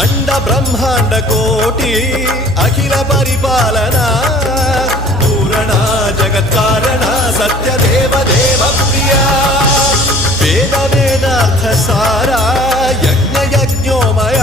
అండ బ్రహ్మాండ కోటి అఖిల పరిపాలన పూరణ జగత్కారణ సత్యదేవ దేవ ప్రియ వేద వేదార్థ సారా యజ్ఞ యజ్ఞోమయ